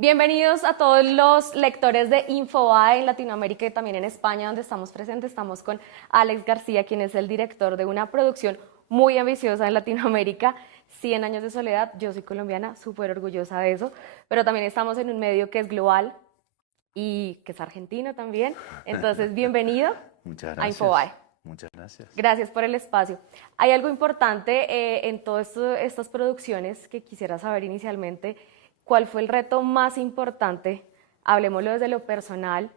Bienvenidos a todos los lectores de Infobae en Latinoamérica y también en España, donde estamos presentes. Estamos con Alex García, quien es el director de una producción muy ambiciosa en Latinoamérica, 100 años de soledad. Yo soy colombiana, súper orgullosa de eso, pero también estamos en un medio que es global y que es argentino también. Entonces, bienvenido a Infobae. Muchas gracias. Gracias por el espacio. Hay algo importante en todas estas producciones que quisiera saber inicialmente. ¿Cuál fue el reto más importante? Hablemoslo desde lo personal,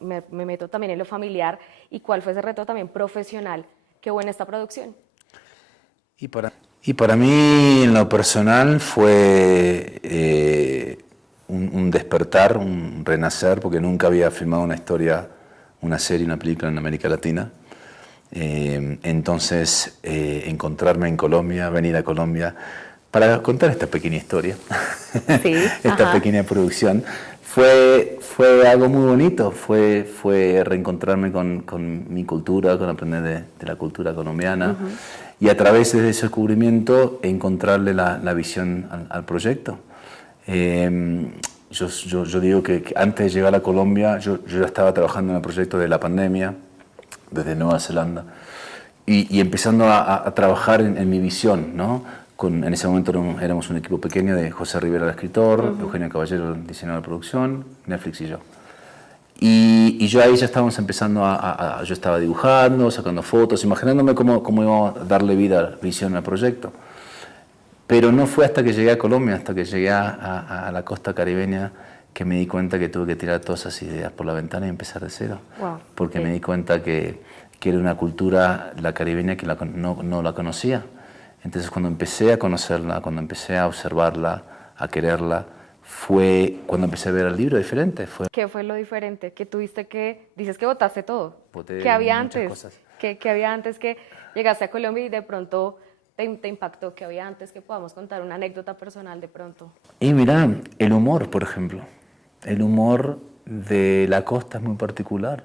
me meto también en lo familiar, y cuál fue ese reto también profesional que hubo en esta producción. Y para mí, en lo personal, fue un despertar, un renacer, porque nunca había filmado una historia, una serie, una película en América Latina. Entonces, encontrarme en Colombia, venir a Colombia, para contar esta pequeña historia, Sí, esta pequeña producción, fue algo muy bonito, fue reencontrarme con mi cultura, con aprender de la cultura colombiana, y a través de ese descubrimiento encontrarle la visión al proyecto. Yo digo que antes de llegar a Colombia, yo ya estaba trabajando en el proyecto de la pandemia, desde Nueva Zelanda, y empezando a trabajar en mi visión, ¿no? En ese momento éramos un equipo pequeño de José Rivera, el escritor, Eugenio Caballero, el diseñador de producción, Netflix y yo. Y yo ahí ya estábamos empezando yo estaba dibujando, sacando fotos, imaginándome cómo iba a darle vida, visión al proyecto. Pero no fue hasta que llegué a Colombia, hasta que llegué a la costa caribeña, que me di cuenta que tuve que tirar todas esas ideas por la ventana y empezar de cero. Wow, Porque sí. me di cuenta que era una cultura, la caribeña, que no la conocía. Entonces, cuando empecé a conocerla, cuando empecé a observarla, a quererla, fue cuando empecé a ver el libro diferente. ¿Qué fue lo diferente? ¿Qué tuviste que, dices que botaste todo? Boté ¿Qué había muchas antes? cosas. ¿Qué había antes que llegaste a Colombia y de pronto te impactó? ¿Qué había antes que podamos contar una anécdota personal de pronto? Y mirá, el humor, por ejemplo. El humor de la costa es muy particular.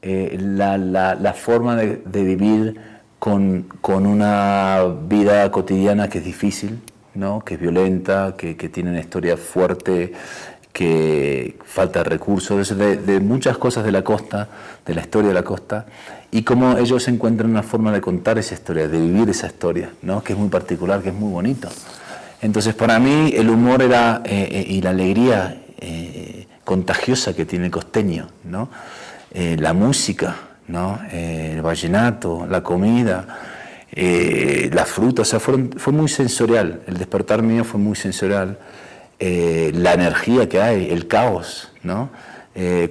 La forma de vivir con una vida cotidiana que es difícil, ¿no? Que es violenta, que tiene una historia fuerte, que falta de recursos, de muchas cosas de la costa, de la historia de la costa, y cómo ellos encuentran una forma de contar esa historia, de vivir esa historia, ¿no? Que es muy particular, que es muy bonito. Entonces, para mí, el humor era, y la alegría contagiosa que tiene el costeño, ¿no? La música, ¿no? El vallenato, la comida, la fruta, o sea, fue muy sensorial. El despertar mío fue muy sensorial. La energía que hay, el caos, ¿no?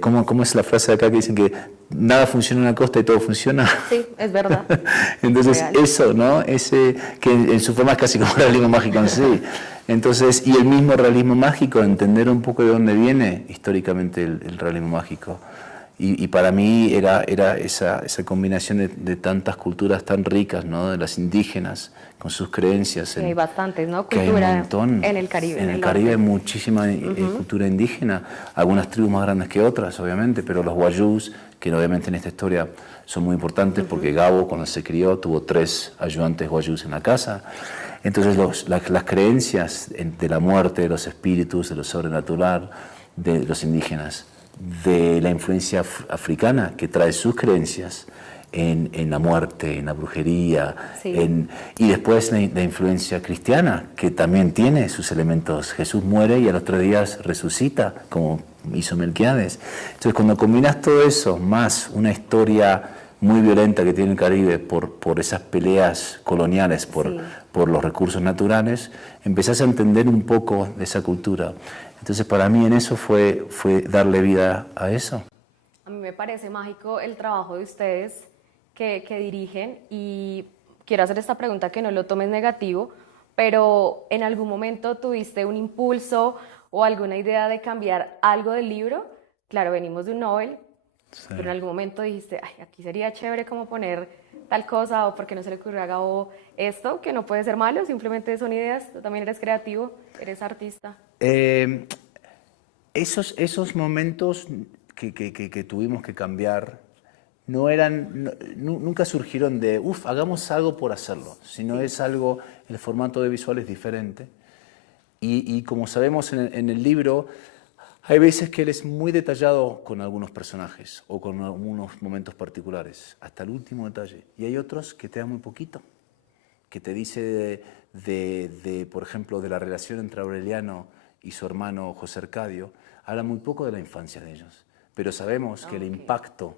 ¿Cómo es la frase de acá que dicen que nada funciona en la costa y todo funciona? Sí, es verdad. Entonces, Real. eso, ¿no? Ese, que en su forma es casi como el realismo mágico en sí. Entonces, y el mismo realismo mágico, entender un poco de dónde viene históricamente el realismo mágico. Y para mí era esa combinación de tantas culturas tan ricas, ¿no? De las indígenas, con sus creencias. Hay bastantes, ¿no? Que hay un Cultura montón. en el Caribe. En el Caribe hay muchísima cultura indígena, algunas tribus más grandes que otras, obviamente, pero los wayús, que obviamente en esta historia son muy importantes, porque Gabo, cuando se crió, tuvo 3 ayudantes wayús en la casa. Entonces, las creencias de la muerte, de los espíritus, de lo sobrenatural, de los indígenas, de la influencia africana, que trae sus creencias en la muerte, en la brujería, Sí. Y después la influencia cristiana, que también tiene sus elementos. Jesús muere y a los 3 días resucita, como hizo Melquiades. Entonces, cuando combinas todo eso, más una historia muy violenta que tiene el Caribe por esas peleas coloniales, por los recursos naturales, empezás a entender un poco de esa cultura. Entonces, para mí en eso fue darle vida a eso. A mí me parece mágico el trabajo de ustedes que dirigen, y quiero hacer esta pregunta que no lo tomes negativo, pero ¿en algún momento tuviste un impulso o alguna idea de cambiar algo del libro? Claro, venimos de un Nobel, Sí. pero en algún momento dijiste, ay, aquí sería chévere como poner tal cosa, o porque no se le ocurrió a Gabo esto, que no puede ser malo, simplemente son ideas. Tú también eres creativo, eres artista. Esos momentos que tuvimos que cambiar nunca surgieron de, hagamos algo por hacerlo, sino es algo, el formato de visual es diferente. Y como sabemos en el libro, Hay veces que él es muy detallado con algunos personajes o con algunos momentos particulares, hasta el último detalle. Y hay otros que te dan muy poquito, que te dice por ejemplo, de la relación entre Aureliano y su hermano José Arcadio, habla muy poco de la infancia de ellos. Pero sabemos que el impacto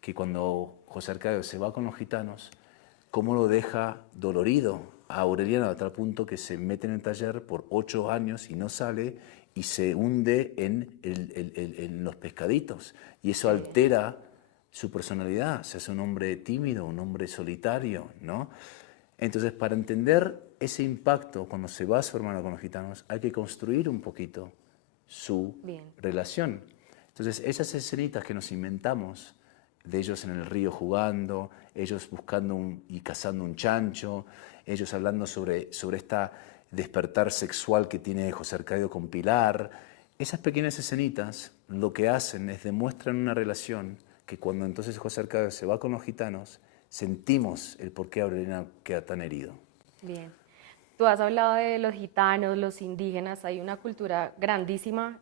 que cuando José Arcadio se va con los gitanos, cómo lo deja dolorido a Aureliano a tal punto que se mete en el taller por 8 años y no sale y se hunde en los pescaditos. Y eso altera su personalidad, se hace un hombre tímido, un hombre solitario, ¿no? Entonces, para entender ese impacto cuando se va su hermano con los gitanos, hay que construir un poquito su relación. Entonces, esas escenitas que nos inventamos, de ellos en el río jugando, ellos buscando y cazando un chancho, ellos hablando sobre esta despertar sexual que tiene José Arcadio con Pilar, esas pequeñas escenitas lo que hacen es demuestran una relación que cuando entonces José Arcadio se va con los gitanos, sentimos el por qué Aureliano queda tan herido. Bien. Tú has hablado de los gitanos, los indígenas, hay una cultura grandísima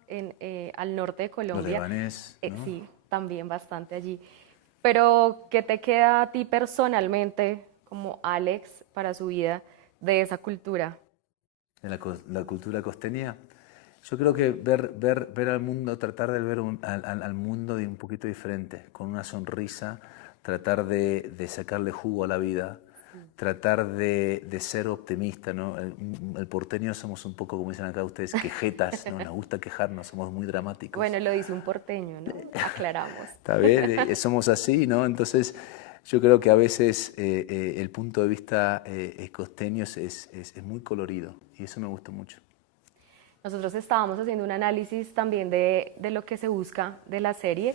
al norte de Los Colombia. lebanés, ¿no? Sí, también bastante allí. Pero, ¿qué te queda a ti personalmente, como Alex, para su vida de esa cultura? De la cultura costeña. Yo creo que ver al mundo, tratar de ver al mundo de un poquito diferente, con una sonrisa, tratar de sacarle jugo a la vida, tratar de ser optimista, ¿no? El porteño somos un poco, como dicen acá ustedes, quejetas, ¿no? Nos gusta quejarnos, somos muy dramáticos. Bueno, lo dice un porteño, ¿no? Aclaramos. ¿Está bien? Somos así, ¿no? Entonces, yo creo que a veces el punto de vista costeño es muy colorido y eso me gusta mucho. Nosotros estábamos haciendo un análisis también de lo que se busca de la serie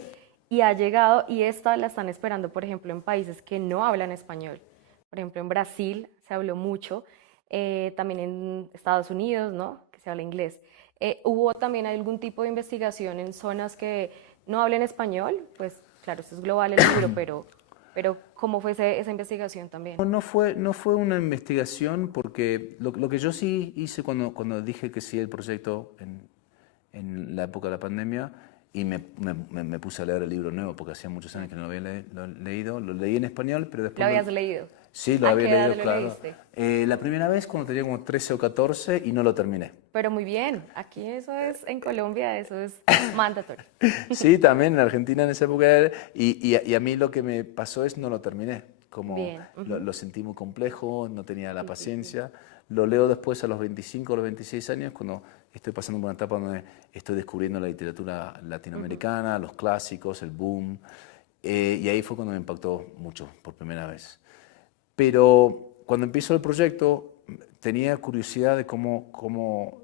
y ha llegado, y esta la están esperando, por ejemplo, en países que no hablan español. Por ejemplo, en Brasil se habló mucho, también en Estados Unidos, ¿no? Que se habla inglés. ¿Hubo también algún tipo de investigación en zonas que no hablen español? Pues claro, esto es global el libro, pero ¿cómo fue esa investigación también? No fue una investigación porque lo que yo sí hice cuando dije que sí el proyecto en la época de la pandemia y me puse a leer el libro nuevo porque hacía muchos años que no lo había leído, lo leí en español, pero después... ¿Lo habías leído? Sí, lo ¿A había qué edad leído, lo claro. leíste? La primera vez cuando tenía como 13 o 14 y no lo terminé. Pero muy bien, aquí eso es, en Colombia eso es mandatorio. Sí, también en Argentina en esa época y a mí lo que me pasó es no lo terminé, como Bien. lo sentí muy complejo, no tenía la paciencia. Lo leo después a los 25 o los 26 años cuando estoy pasando por una etapa donde estoy descubriendo la literatura latinoamericana, los clásicos, el boom, y ahí fue cuando me impactó mucho por primera vez. Pero cuando empiezo el proyecto tenía curiosidad de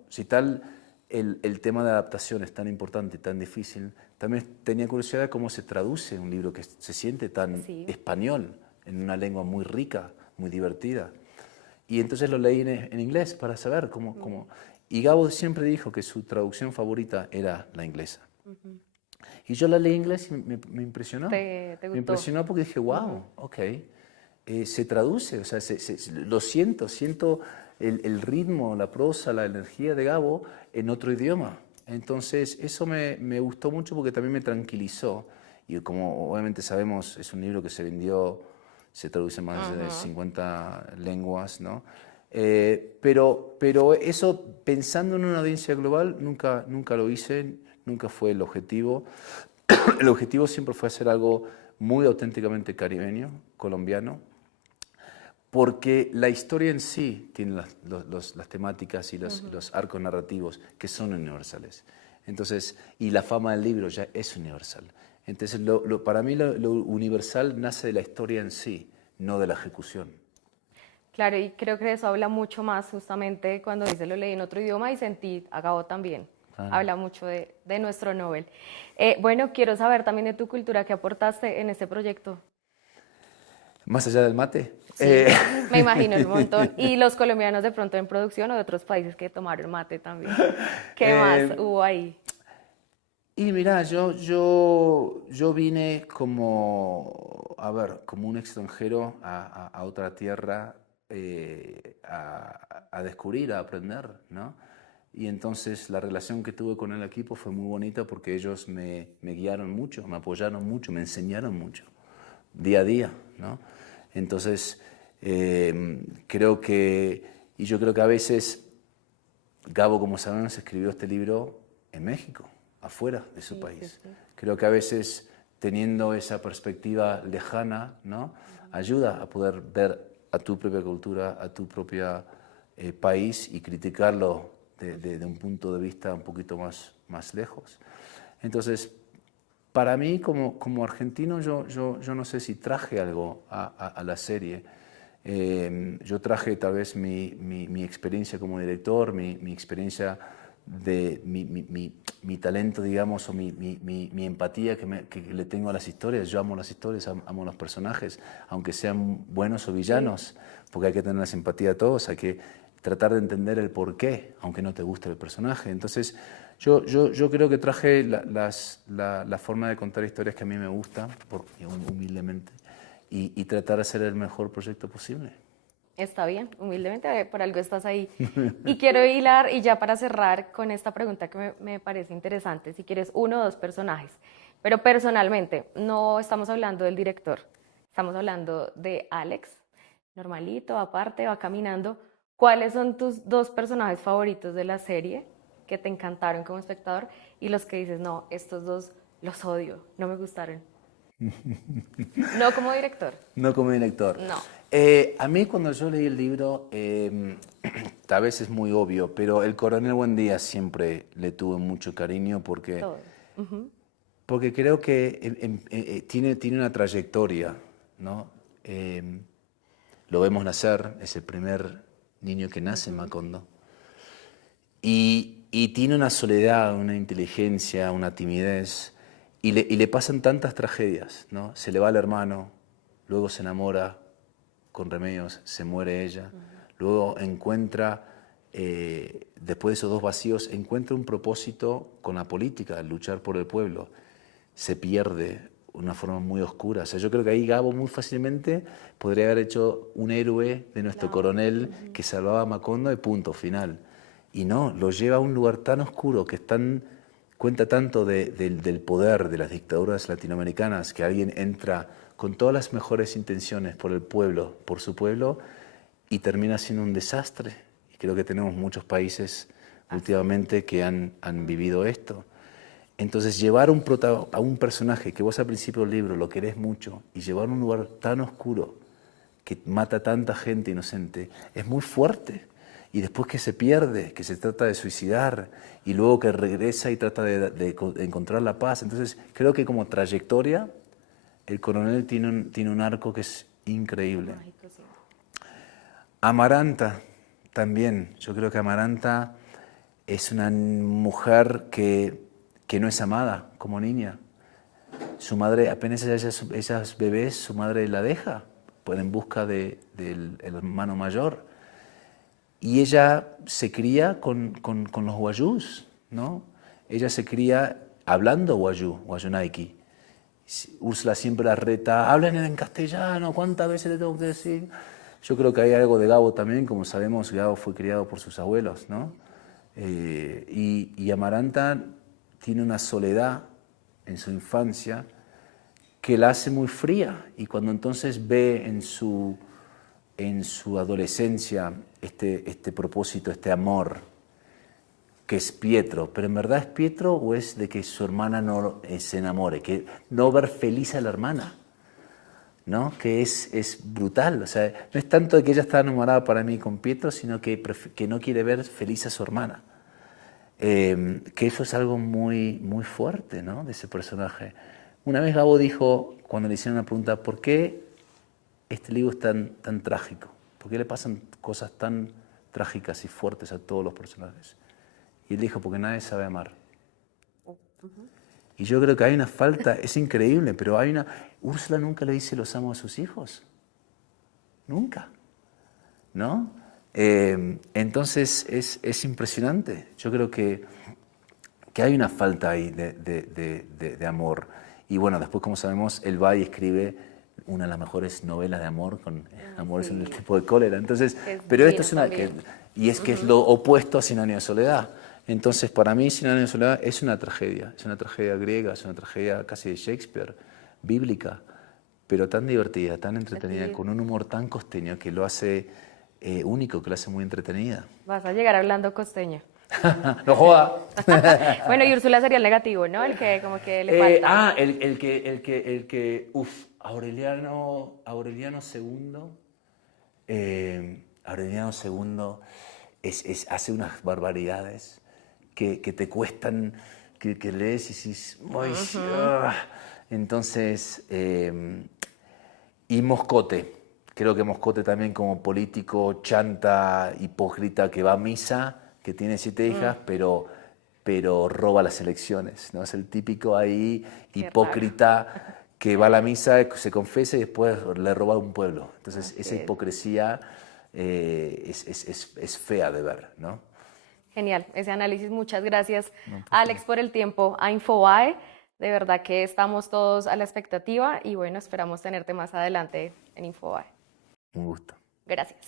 si tal el tema de adaptación es tan importante y tan difícil, también tenía curiosidad de cómo se traduce un libro que se siente tan español, en una lengua muy rica, muy divertida. Y entonces lo leí en inglés para saber cómo. Y Gabo siempre dijo que su traducción favorita era la inglesa. Y yo la leí en inglés y me impresionó. ¿Te Me gustó? impresionó porque dije, wow, ok. Se traduce, o sea, lo siento el ritmo, la prosa, la energía de Gabo en otro idioma. Entonces, eso me gustó mucho porque también me tranquilizó. Y como obviamente sabemos, es un libro que se traduce en más de 50 lenguas, ¿no? Pero eso, pensando en una audiencia global, nunca lo hice, nunca fue el objetivo. El objetivo siempre fue hacer algo muy auténticamente caribeño, colombiano, porque la historia en sí tiene las temáticas y los arcos narrativos que son universales. Entonces, y la fama del libro ya es universal. Entonces, para mí lo universal nace de la historia en sí, no de la ejecución. Claro, y creo que eso habla mucho más justamente cuando dice lo leí en otro idioma y sentí a Gabo también. Claro. Habla mucho de nuestro Nobel. Bueno, quiero saber también de tu cultura, ¿qué aportaste en este proyecto? Más allá del mate. Sí, me imagino un montón. Y los colombianos de pronto en producción o de otros países que tomaron mate también. ¿Qué más hubo ahí? Y mira, yo vine como un extranjero a otra tierra a descubrir, a aprender, ¿no? y entonces la relación que tuve con el equipo fue muy bonita porque ellos me guiaron mucho, me apoyaron mucho, me enseñaron mucho, día a día, ¿no? Entonces, creo que, y yo creo que a veces Gabo, como sabemos, escribió este libro en México, afuera de su país. Sí. Creo que a veces, teniendo esa perspectiva lejana, ¿no? Ayuda a poder ver a tu propia cultura, a tu propio país y criticarlo de un punto de vista un poquito más lejos. Entonces, para mí, como argentino, yo no sé si traje algo a la serie. Yo traje tal vez mi experiencia como director, mi experiencia de mi talento, digamos, o mi empatía que le tengo a las historias. Yo amo las historias, amo los personajes, aunque sean buenos o villanos, porque hay que tener la simpatía a todos, hay que tratar de entender el porqué, aunque no te guste el personaje. Entonces, yo creo que traje la forma de contar historias que a mí me gusta, humildemente, y tratar de hacer el mejor proyecto posible. Está bien, humildemente, por algo estás ahí. Y quiero hilar, y ya para cerrar con esta pregunta que me parece interesante, si quieres uno o dos personajes, pero personalmente, no estamos hablando del director, estamos hablando de Alex, normalito, aparte, va caminando. ¿Cuáles son tus dos personajes favoritos de la serie que te encantaron como espectador y los que dices, no, estos dos los odio, no me gustaron? No como director. No como director. No. A mí cuando yo leí el libro, tal vez es muy obvio, pero el Coronel Buendía siempre le tuve mucho cariño porque, porque creo que tiene una trayectoria, ¿no? Lo vemos nacer, es el primer niño que nace en Macondo. Y tiene una soledad, una inteligencia, una timidez, y le pasan tantas tragedias, ¿no? Se le va el hermano, luego se enamora con Remedios, se muere ella, luego encuentra, después de esos dos vacíos, encuentra un propósito con la política, luchar por el pueblo, se pierde de una forma muy oscura. O sea, yo creo que ahí Gabo muy fácilmente podría haber hecho un héroe de nuestro coronel que salvaba a Macondo y punto, final. Y no, lo lleva a un lugar tan oscuro que cuenta tanto del poder de las dictaduras latinoamericanas, que alguien entra con todas las mejores intenciones por el pueblo, por su pueblo, y termina siendo un desastre. Y creo que tenemos muchos países últimamente que han vivido esto. Entonces, llevar a un personaje que vos al principio del libro lo querés mucho y llevar a un lugar tan oscuro que mata a tanta gente inocente, es muy fuerte. Y después que se pierde, que se trata de suicidar, y luego que regresa y trata de encontrar la paz. Entonces, creo que como trayectoria, el coronel tiene un arco que es increíble. Amaranta también. Yo creo que Amaranta es una mujer que no es amada como niña. Su madre, apenas ella es bebés, su madre la deja, pues en busca del hermano mayor. Y ella se cría con los guayús, ¿no? Ella se cría hablando guayunaiki. Úrsula siempre la reta, hablen en castellano, ¿cuántas veces le tengo que decir? Yo creo que hay algo de Gabo también, como sabemos, Gabo fue criado por sus abuelos, ¿no? Y Amaranta tiene una soledad en su infancia que la hace muy fría, y cuando entonces ve en su adolescencia este propósito, este amor, que es Pietro, pero en verdad es Pietro o es de que su hermana no se enamore, que no ver feliz a la hermana, ¿no? Que es brutal. O sea, no es tanto de que ella está enamorada para mí con Pietro, sino que no quiere ver feliz a su hermana. Que eso es algo muy, muy fuerte, ¿no? De ese personaje. Una vez Gabo dijo, cuando le hicieron una pregunta, ¿por qué este libro es tan trágico? ¿Por qué le pasan cosas tan trágicas y fuertes a todos los personajes? Y él dijo, porque nadie sabe amar. Y yo creo que hay una falta, es increíble, pero Úrsula nunca le dice los amo a sus hijos. Nunca. ¿No? Entonces es impresionante. Yo creo que hay una falta ahí de amor. Y bueno, después, como sabemos, él va y escribe una de las mejores novelas de amor, con Amores en el tipo de cólera. Entonces, pero esto es que es lo opuesto a 100 años de soledad. Entonces, para mí, Cien años de soledad es una tragedia griega, es una tragedia casi de Shakespeare, bíblica, pero tan divertida, tan entretenida, con un humor tan costeño que lo hace único, que lo hace muy entretenida. Vas a llegar hablando costeño. ¡No joda! Bueno, y Úrsula sería el negativo, ¿no? El que como que le falta. Aureliano II. Aureliano II hace unas barbaridades que te cuestan, que lees y dices, "Ay, sí, ah". Entonces, y Moscote. Creo que Moscote también como político chanta, hipócrita, que va a misa, que tiene 7 hijas, pero roba las elecciones, ¿no? Es el típico ahí Qué hipócrita que va a la misa, se confesa y después le roba a un pueblo. Entonces, Así esa es. hipocresía es fea de ver, ¿no? Genial, ese análisis. Muchas gracias, Alex, por el tiempo a Infobae. De verdad que estamos todos a la expectativa y bueno, esperamos tenerte más adelante en Infobae. Un gusto. Gracias.